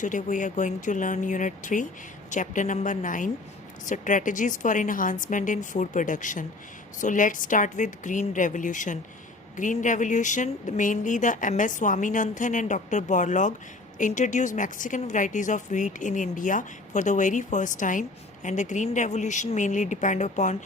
Today we are going to learn Unit 3, Chapter number 9, Strategies for Enhancement in Food Production. So let's start with Green Revolution. Green Revolution, mainly the M.S. Swaminathan and Dr. Borlaug introduced Mexican varieties of wheat in India for the very first time, and the Green Revolution mainly depend upon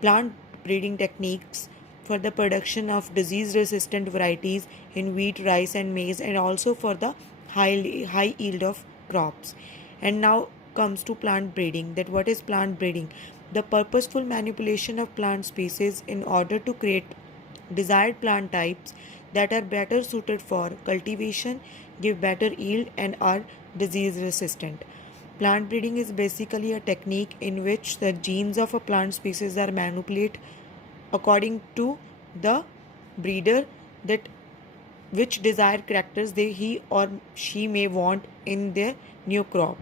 plant breeding techniques for the production of disease resistant varieties in wheat, rice and maize, and also for the high yield of crops. And now comes to plant breeding. That what is plant breeding? The purposeful manipulation of plant species in order to create desired plant types that are better suited for cultivation, give better yield, and are disease resistant. Plant breeding is basically a technique in which the genes of a plant species are manipulated according to the breeder, that which desired characters he or she may want in their new crop.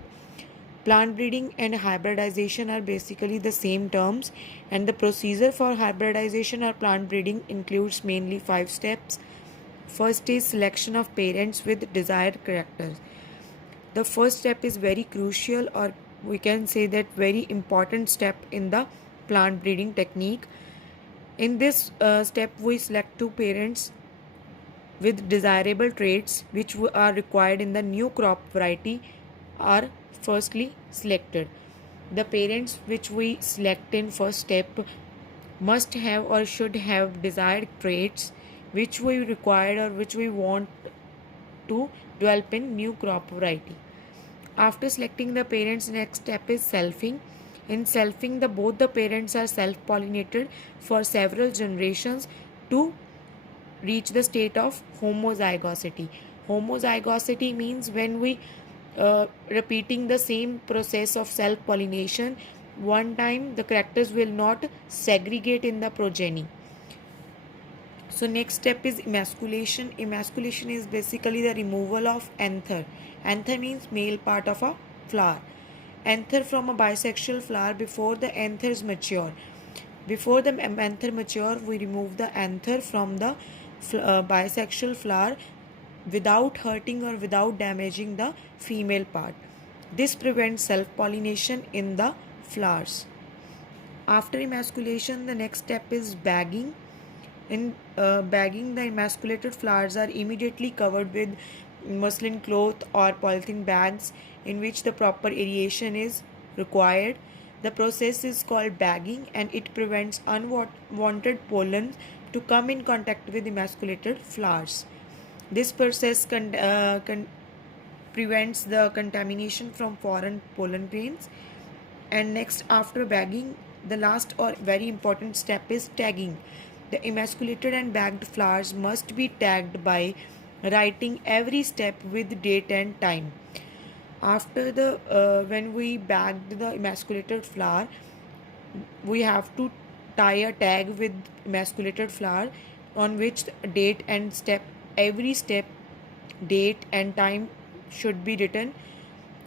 Plant breeding and hybridization are basically the same terms, and the procedure for hybridization or plant breeding includes mainly 5 steps. First is selection of parents with desired characters. The first step is very crucial, or we can say that very important step in the plant breeding technique. In this step, we select 2 parents with desirable traits which are required in the new crop variety are firstly selected. The parents which we select in first step must have or should have desired traits which we require or which we want to develop in new crop variety. After selecting the parents, next step is selfing. In selfing, both the parents are self-pollinated for several generations to reach the state of homozygosity. Homozygosity means when we repeating the same process of self-pollination, one time the characters will not segregate in the progeny. So next step is emasculation. Emasculation is basically the removal of anther. Anther means male part of a flower. Anther from a bisexual flower before the anthers mature. Before the anther mature, we remove the anther from the bisexual flower without hurting or without damaging the female part. This prevents self-pollination in the flowers. After emasculation, the next step is bagging. In bagging, the emasculated flowers are immediately covered with muslin cloth or polythene bags in which the proper aeration is required. The process is called bagging, and it prevents unwanted pollen to come in contact with emasculated flowers. This process prevents the contamination from foreign pollen grains. And next, after bagging, the last or very important step is tagging. The emasculated and bagged flowers must be tagged by writing every step with date and time. After when we bagged the emasculated flower, we have to tie a tag with emasculated flower on which date and step, every step, date and time should be written.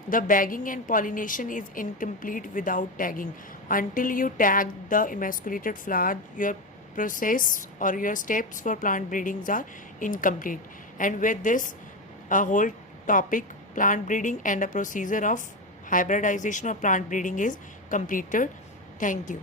The bagging and pollination is incomplete without tagging. Until you tag the emasculated flower, your process or your steps for plant breedings are incomplete. And with this, a whole topic, plant breeding and a procedure of hybridization or plant breeding, is completed. Thank you.